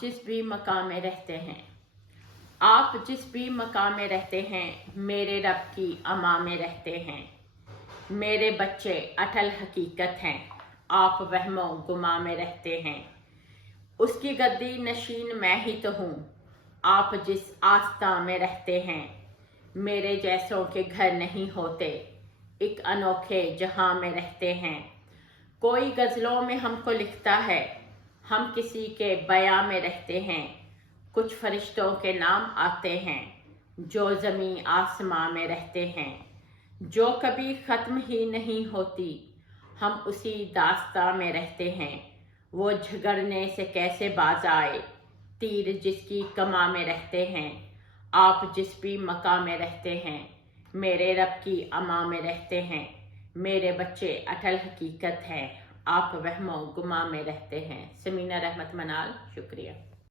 जिस भी मकाम में रहते हैं, आप जिस भी मकाम में रहते हैं, मेरे रब की अमा में रहते हैं। मेरे बच्चे अटल हकीकत हैं, आप वहमो गुमा में रहते हैं। उसकी गद्दी नशीन मैं ही तो हूँ, आप जिस आस्था में रहते हैं। मेरे जैसों के घर नहीं होते, एक अनोखे जहां में रहते हैं। कोई गज़लों में हमको लिखता है, हम किसी के बयां में रहते हैं। कुछ फरिश्तों के नाम आते हैं, जो ज़मीं आसमां में रहते हैं। जो कभी ख़त्म ही नहीं होती, हम उसी दास्तां में रहते हैं। वो झगड़ने से कैसे बाज आए, तीर जिसकी कमा में रहते हैं। आप जिस भी मकाम में रहते हैं, मेरे रब की अमा में रहते हैं। मेरे बच्चे अटल हकीकत हैं, आप वहमो गुमा में रहते हैं। समीना रहमत मनाल, शुक्रिया।